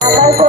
समाधी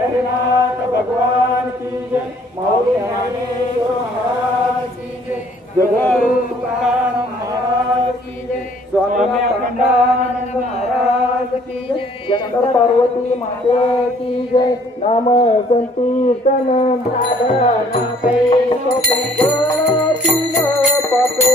पंढरीनाथ भगवान की जय, माऊली ज्ञानेश्वर महाराज की जय, जगद्गुरु तुकाराम महाराज की जय, स्वामी अखंडानंद महाराज की जय, शंकर पार्वती माते की जय। नाम संकीर्तन साधन पे सोपे तीन पापे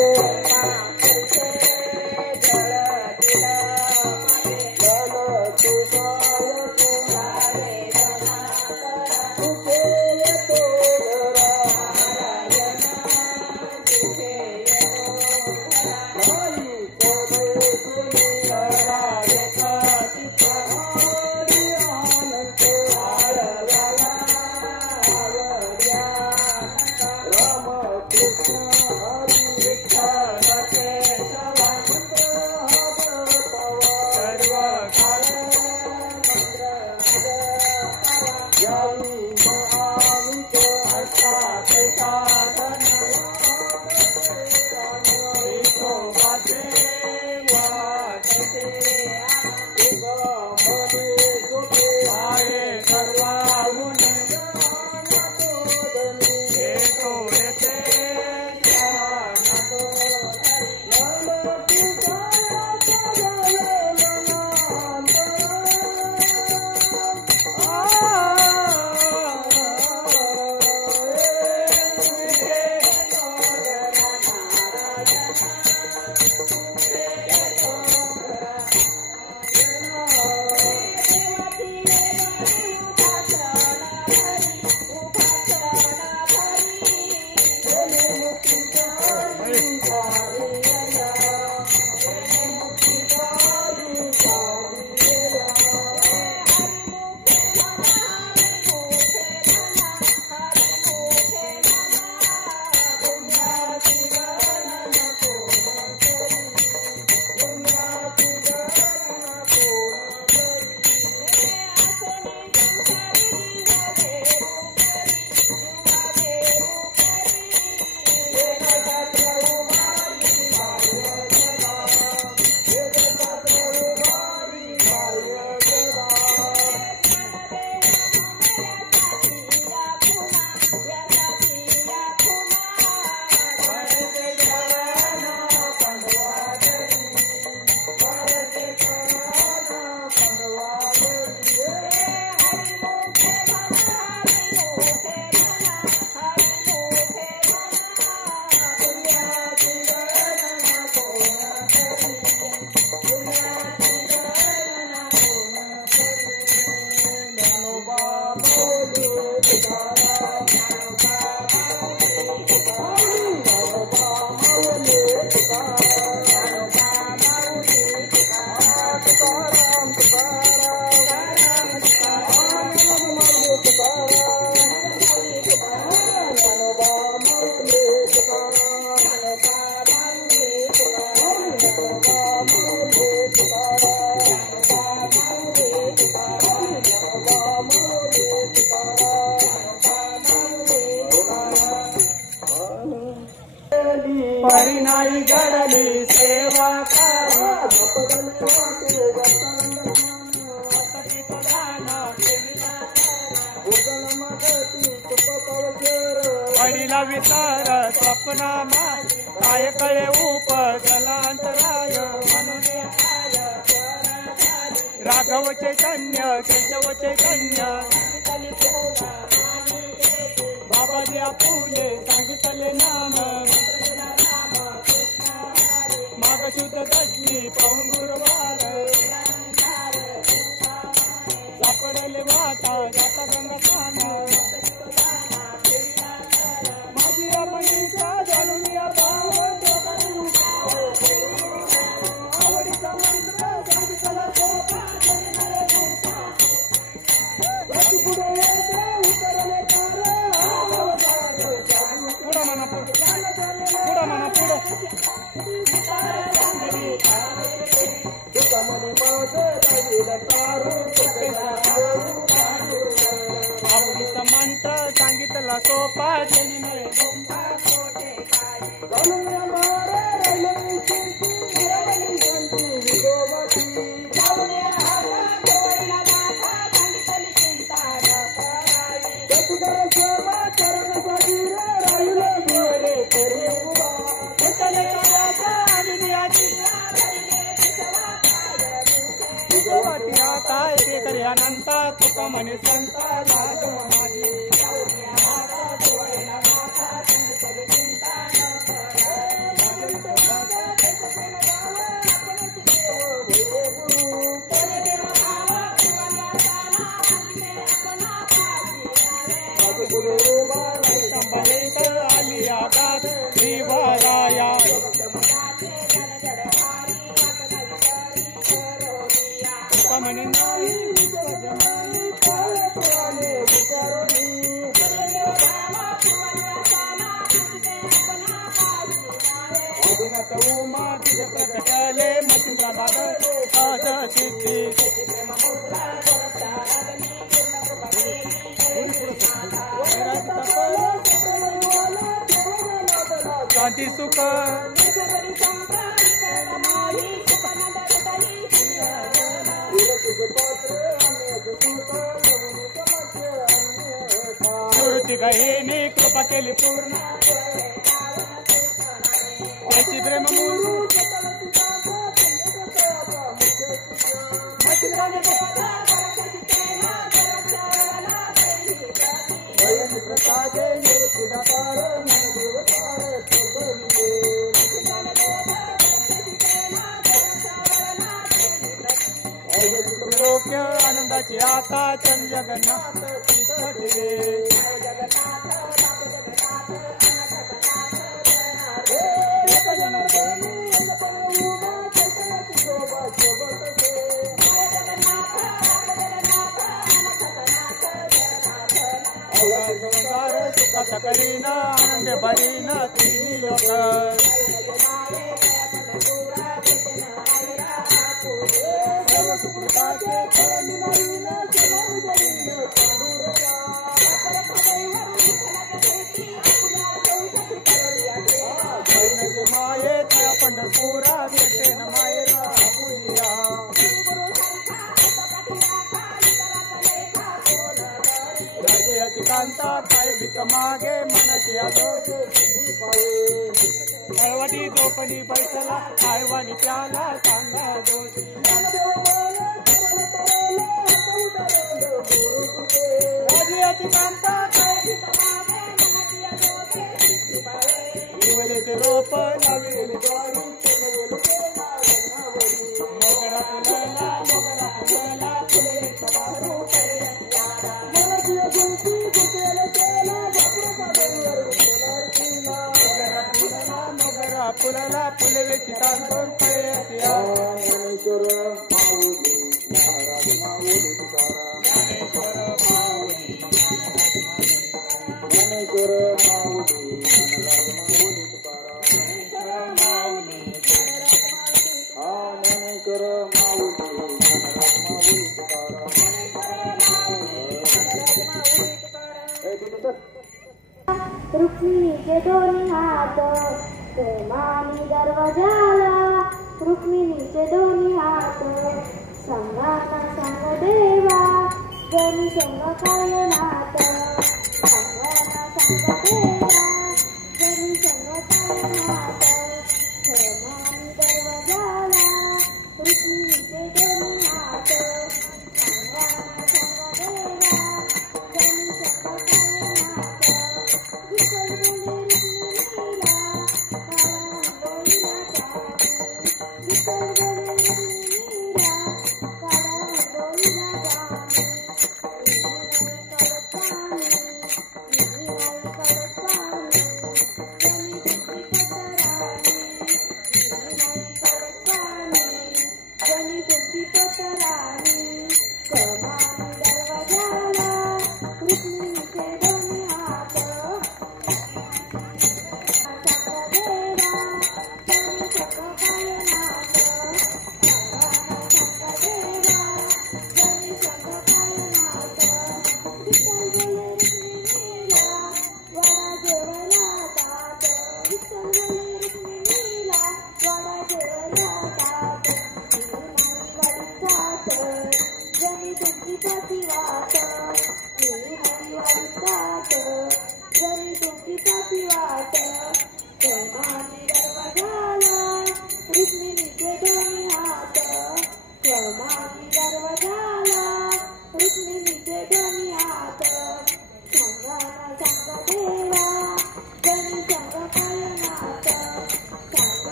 परिणाई घडली सेवा वडिला विचार स्वप्नामा काय कळे उपजलांतराय राघव चैतन्य केशव चैतन्य बाबाजी फुले सांगितले नाम माग शुद्ध दशमी पाहून गुरुवार सापडले वाटा जाता गंगा स्नान माझी रमणीचा जाणून या भाव आवडीचा मंत्र सांगितला पुढे उतरले आवडीचा मंत्र सांगितला सोपा म्हणे संत राज माझी संभलित आली आगात श्रीवाराया म्हणे नाही उमा तुझे प्रकटले मथुरा बाबा आज सिद्धी शांती सुख मूर्ती गहिनी कृपा केली पूर्ण त्याची प्रेम लोक्य आनंदाची आता चल जगन्नाथ करीना आनंद भरीना तिन्ही लोक माये त्या पंढरपुरा भेटे न मायेचा पुलिया कांता काय भीक मागे मनची आजोचे हळवटी झोपणी बैठला आयवानी प्याला सांगा दोषी राजियाची कांता काय भीक मागे मनची आजोचे रोप लावलेले द्वारी मोगरा फुलला फुले फुलाला फुले चितांतून रुक्मिणीचे दोन्ही हात प्रेमाने दरवाजाला रुक्मिणीचे दोन्ही हात संगाता सांग देवा जनी संग काय नात संगाता सांग देवा जनी संग काय नात प्रेमाने दरवाजाला रुक्मिणीचे दोन्ही हात संगाता सांग देवा जनी संग काय नात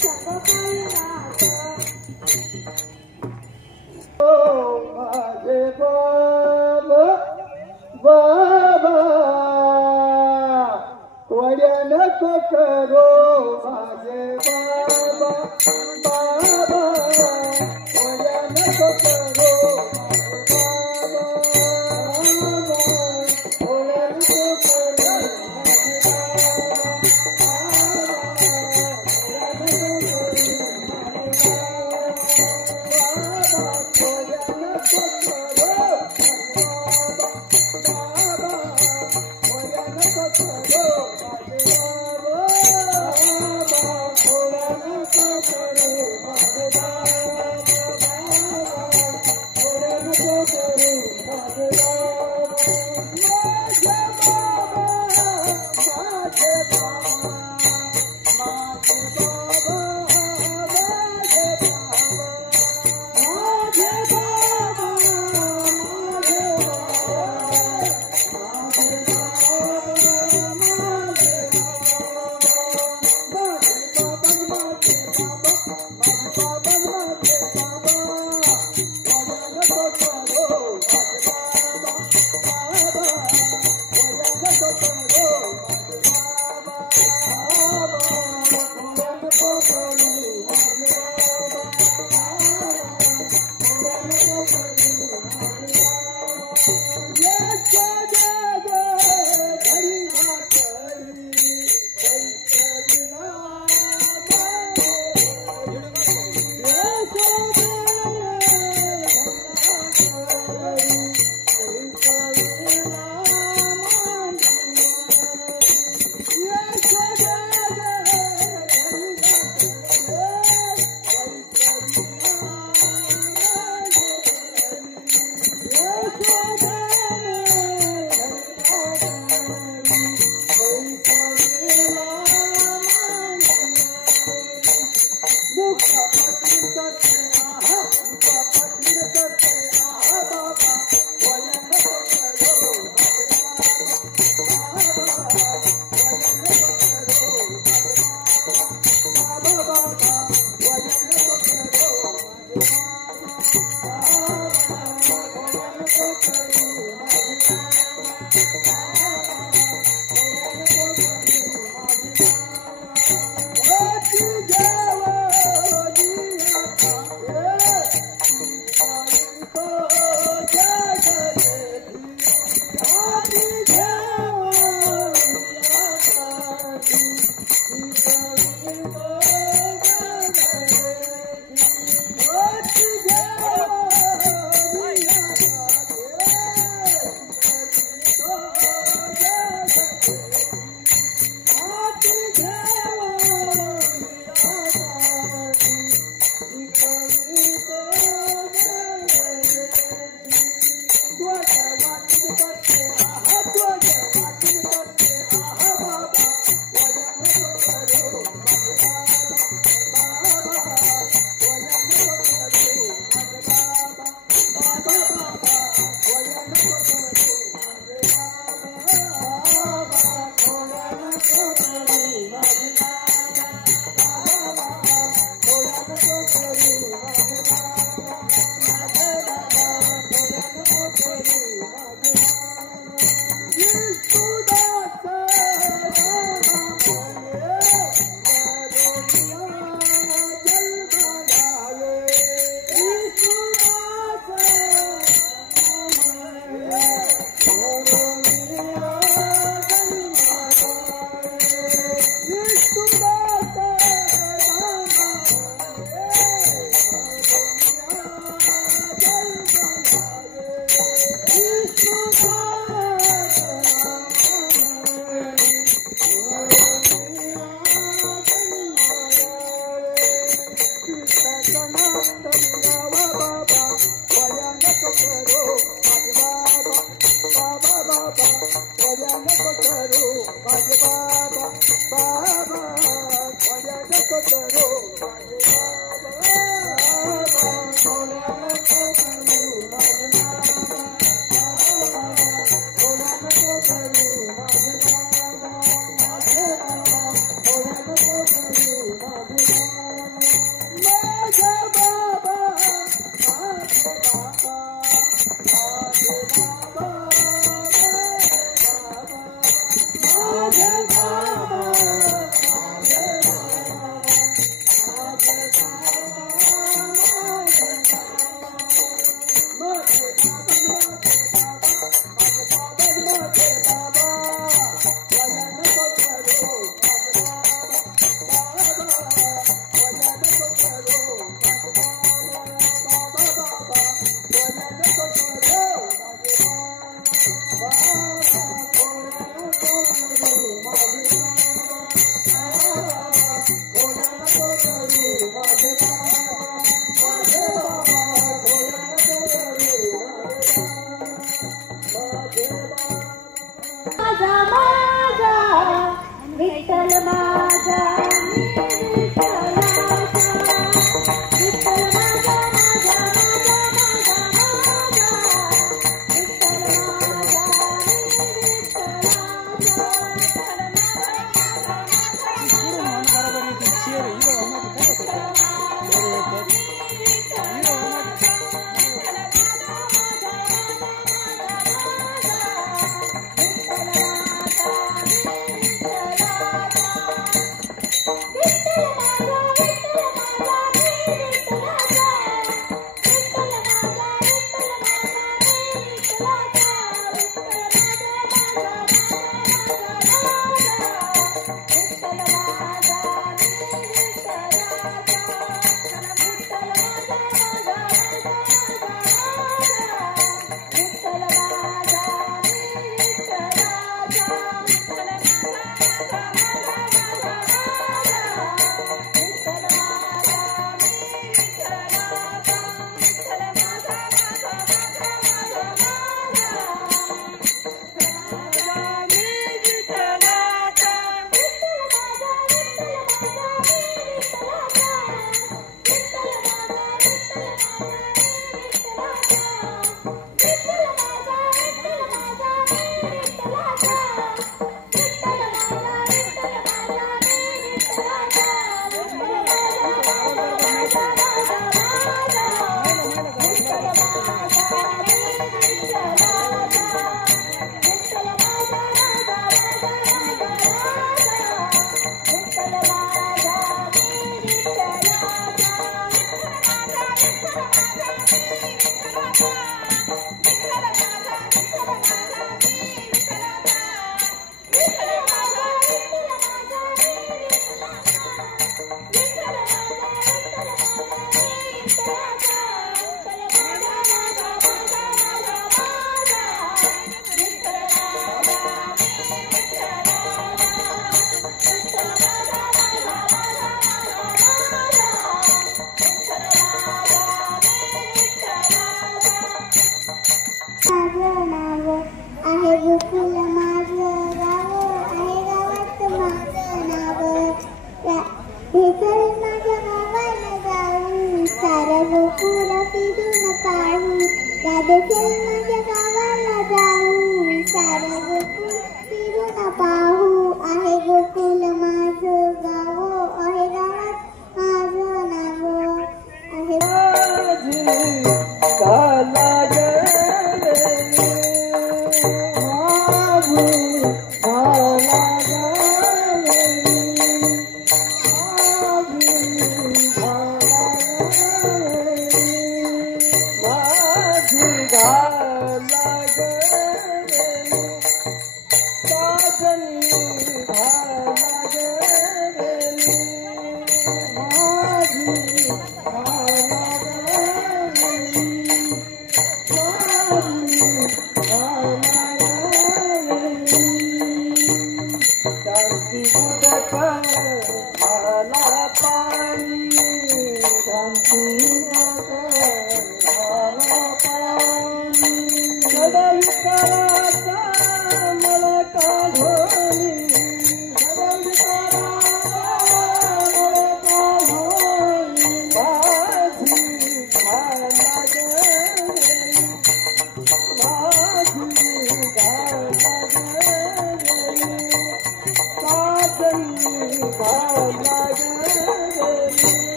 संग काही नात माझे बाबा बाबा वड्या नको करो माझे बाबा बाबा वड्या नको करो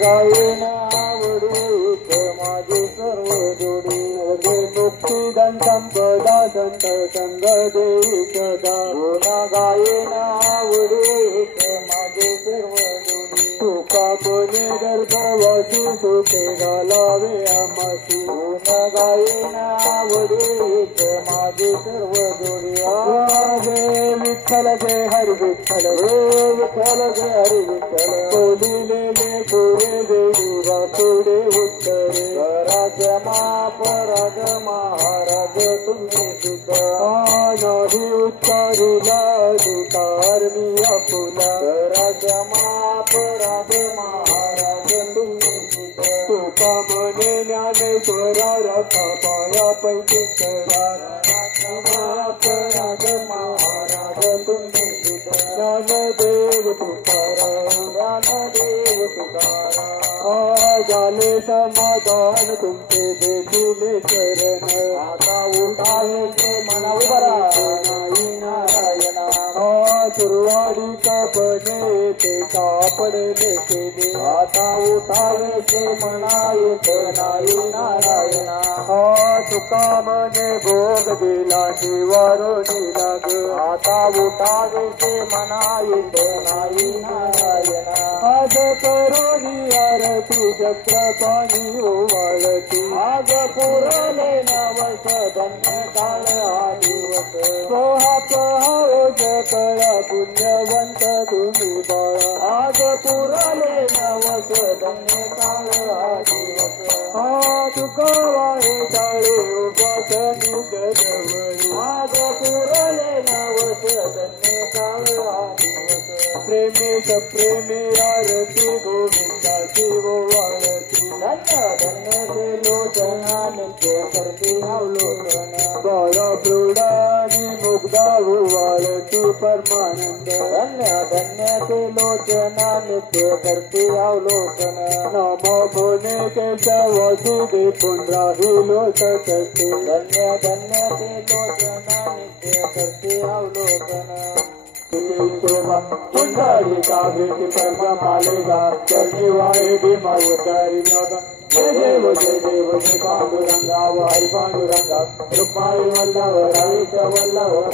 गायन आवडूक माझे सर्व जोडी मुक्तिदन संपदा संत संग देई सदा गुणा गायन आवडूक माझे सर्व जोडी तुका बोले गर्भवासी सुखे घालावे आमासी गुण गायन आवडूक माझे सर्व जोडी जय विठ्ठल जय हरी विठ्ठल जय विठ्ठल जय हरी विठ्ठल बोलिले पुढे देवी वासुडे उत्तरे राजा महाराज महाराज तुम्ही सुद्धा नाही उत्तरीला दुतार मी आपुला राजा महाराज महाराज तुम्ही सुद्धा तुका मने ज्ञानेश्वरा रथा पाया पैकी करा महाराज महाराज तुम्ही सुद्धा ज्ञानदेव तुकाराम ज्ञानदेव तुकाराम झाले समाधान तुमचे देखिले चरण आता उठायचे मना उभरा नाही नारायणा सुरवाडी कापणे ते कापडले केले आता उठायचे मना येत नाही नारायणा तुका मने भोग दिला निवारोणी लाग आता उठायचे मना येत नाही नारायणा आज करोनी आरती चक्रपाणी ओवाळती आज पुरले नवस धन्य काळ हा दिवस सोहा पहावज कळा पुण्यवंत तुम्ही बाळा आज पुरले नवस धन्य काळ हा दिवस तुका वाळे जाळे उपास निज जवळी आज पुरले नवस धन्य काळ हा दिवस प्रेमेश प्रेमी आरती गोविंदा शिव वाळती धन्य धन्य ते लोचना नित्य करते अवलोकन बाळा प्रौढानी मुग्धा वाळती परमानंद धन्य धन्य ते लोचना नित्य करते अवलोकन नाम बोने केशवासुदे पुनरा हिलो सतते धन्य धन्य ते लोचना नित्य करते अवलोकन सुंदरी काव्य परम मालेगा चरणी वाळे भीमा उतारी जय देव जय पांडुरंगा वारी पांडुरंगा रुक्माई वल्लभ रावित वल्लभ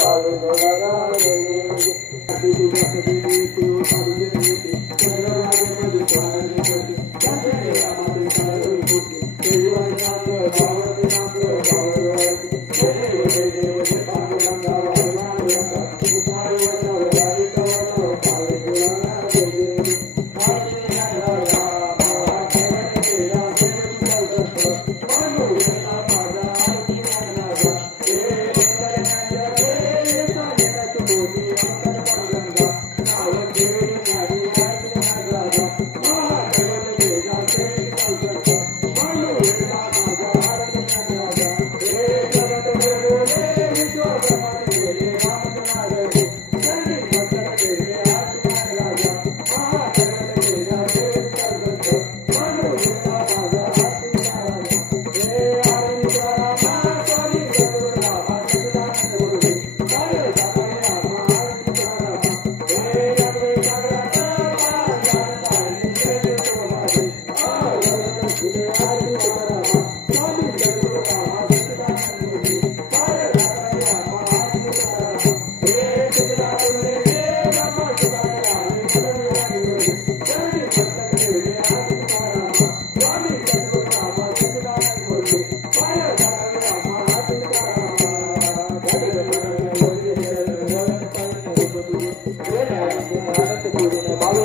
पुरीने बालू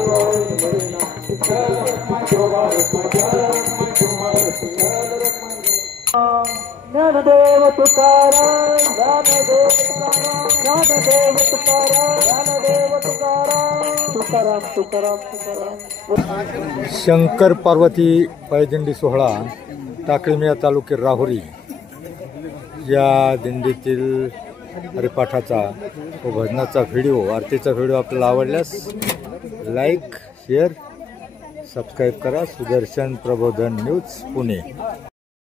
ज्ञानदेव तुकाराम ज्ञानदेव तुकाराम ज्ञानदेव तुकाराम ज्ञानदेव तुकाराम तुकाराम तुकाराम तुकाराम. शंकर पार्वती पायदिंडी सोहळा टाकळीमिया तालुके राहुरी या दिंडीतील हरिपाठाचा व भजनाचा व्हिडिओ आरतीचा व्हिडिओ आपल्याला आवडल्यास लाईक शेअर सबस्क्राईब करा. सुदर्शन प्रबोधन न्यूज पुणे.